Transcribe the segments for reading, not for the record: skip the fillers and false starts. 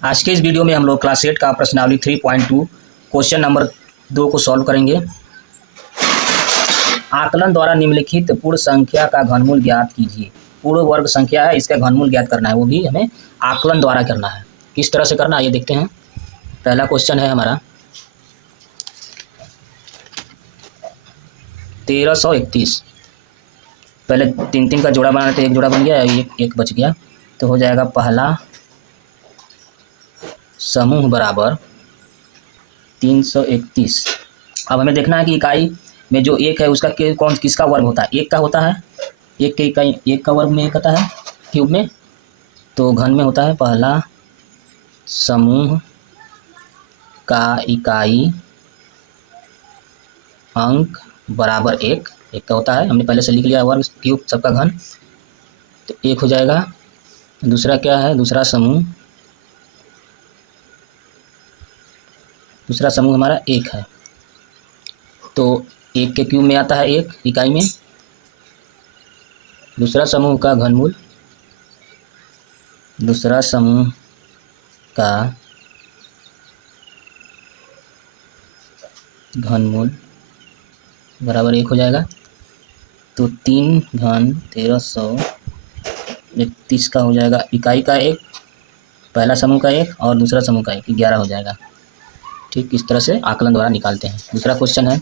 आज के इस वीडियो में हम लोग क्लास 8 का प्रश्नावली 3.2 क्वेश्चन नंबर 2 को सॉल्व करेंगे। आकलन द्वारा निम्नलिखित पूर्ण संख्या का घनमूल ज्ञात कीजिए। पूर्ण वर्ग संख्या है, इसका घनमूल ज्ञात करना है, वो भी हमें आकलन द्वारा करना है। किस तरह से करना है ये देखते हैं। पहला क्वेश्चन है हमारा 1331। पहले 3 का जोड़ा बनाना, तो एक जोड़ा बन गया, एक बच गया, तो हो जाएगा पहला समूह बराबर 331। अब हमें देखना है कि इकाई में जो एक है उसका किसका वर्ग होता है। एक का होता है, एक के इकाई, एक का वर्ग में एक आता है क्यूब में, तो घन में होता है पहला समूह का इकाई अंक बराबर एक का होता है। हमने पहले से लिख लिया वर्ग क्यूब सबका घन, तो एक हो जाएगा। दूसरा क्या है, दूसरा समूह हमारा एक है, तो एक के क्यूब में आता है एक इकाई में। दूसरा समूह का घनमूल, दूसरा समूह का घनमूल बराबर एक हो जाएगा। तो 3 घन 1331 का हो जाएगा इकाई का एक, पहला समूह का एक और दूसरा समूह का एक, 11 हो जाएगा। ठीक, इस तरह से आकलन द्वारा निकालते हैं। दूसरा क्वेश्चन है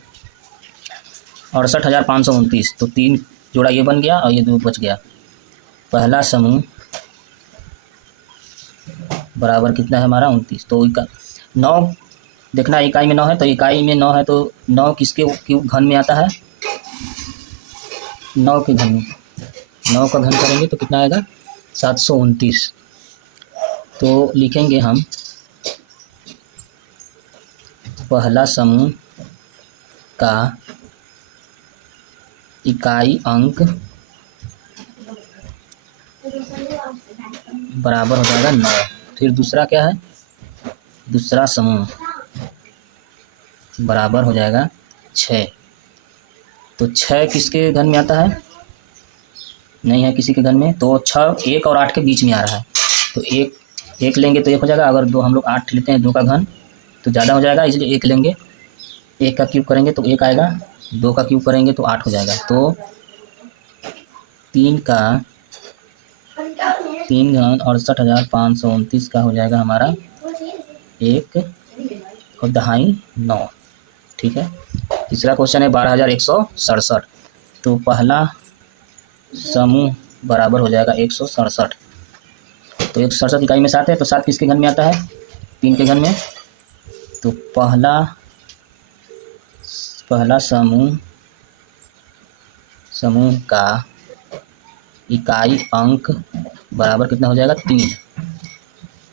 68,529। तो 3 जोड़ा ये बन गया और ये 2 बच गया। पहला समूह बराबर कितना है हमारा 29। तो 9 देखना, इकाई में 9 है, तो इकाई में 9 है, तो 9 किसके घन में आता है, 9 के घन में। 9 का घन करेंगे तो कितना आएगा 729। तो लिखेंगे हम पहला समूह का इकाई अंक बराबर हो जाएगा 9। फिर दूसरा क्या है, दूसरा समूह बराबर हो जाएगा 6। तो 6 किसके घन में आता है, नहीं है किसी के घन में, तो 6 1 और 8 के बीच में आ रहा है, तो एक लेंगे तो 1 हो जाएगा। अगर दो हम लोग 8 लेते हैं, 2 का घन तो ज़्यादा हो जाएगा, इसलिए 1 लेंगे। 1 का क्यूब करेंगे तो 1 आएगा, 2 का क्यूब करेंगे तो 8 हो जाएगा। तो 3 घन 68,529 का हो जाएगा हमारा 1 और दहाई 9। ठीक है। तीसरा क्वेश्चन है 12,167। तो पहला समूह बराबर हो जाएगा 167। तो 167 इकाई में 7 है, तो 7 किसके घन में आता है, 3 के घन में। तो पहला समूह का इकाई अंक बराबर कितना हो जाएगा 3।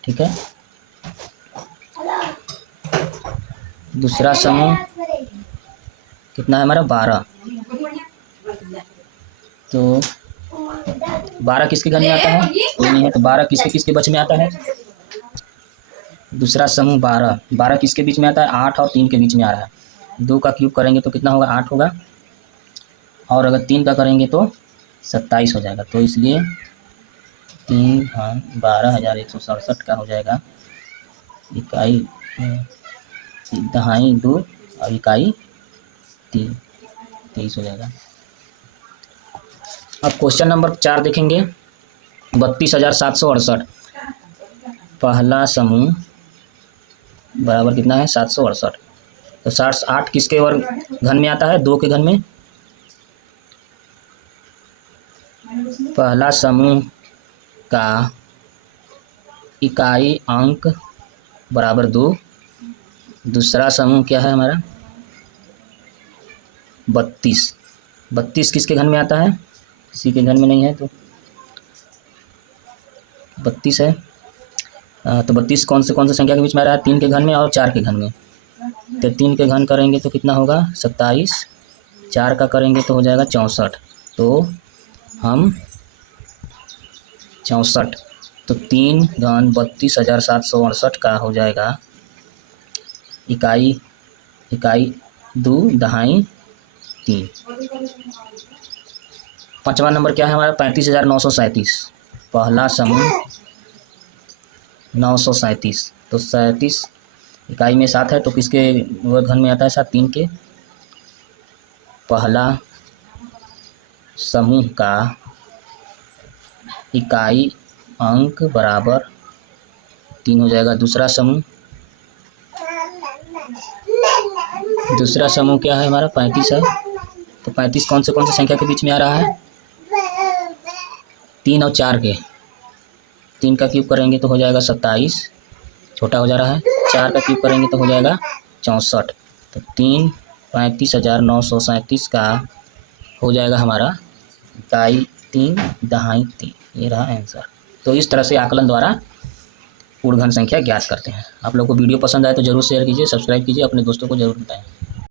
ठीक है। दूसरा समूह कितना है हमारा 12। तो 12 किसके घन में आता है, कोई नहीं है, तो 12 किसके बच में आता है। दूसरा समूह 12 किसके बीच में आता है, 8 और 3 के बीच में आ रहा है। 2 का क्यूब करेंगे तो कितना होगा, 8 होगा, और अगर 3 का करेंगे तो 27 हो जाएगा। तो इसलिए 3 घन 12,167 का हो जाएगा इकाई दहाई 2 और इकाई 3, 23 हो जाएगा। अब क्वेश्चन नंबर 4 देखेंगे 32,768। पहला समूह बराबर कितना है 768। तो 8 किसके वर्ग घन में आता है, 2 के घन में। पहला समूह का इकाई अंक बराबर 2। दूसरा समूह क्या है हमारा 32 किसके घन में आता है, किसी के घन में नहीं है, तो 32 है। तो 32 कौन से संख्या के बीच में आ रहा है, 3 के घन में और 4 के घन में। तो 3 के घन करेंगे तो कितना होगा 27, 4 का करेंगे तो हो जाएगा 64। तो हम 64, तो 3 घन 32,768 का हो जाएगा इकाई 2 दहाई 3। 5वां नंबर क्या है हमारा 35,937। पहला समूह 937। तो 37 इकाई में 7 है तो किसके वर्गघन में आता है 7? 3 के। पहला समूह का इकाई अंक बराबर 3 हो जाएगा। दूसरा समूह क्या है हमारा? 35 है। तो 35 कौन से संख्या के बीच में आ रहा है? 3 और 4 के। 3 का क्यूब करेंगे तो हो जाएगा 27, छोटा हो जा रहा है। 4 का क्यूब करेंगे तो हो जाएगा 64। तो 35,937 का हो जाएगा हमारा इकाई 3 दहाई 3। ये रहा आंसर। तो इस तरह से आकलन द्वारा पूर्णघन संख्या ज्ञात करते हैं। आप लोग को वीडियो पसंद आए तो जरूर शेयर कीजिए, सब्सक्राइब कीजिए, अपने दोस्तों को जरूर बताएं।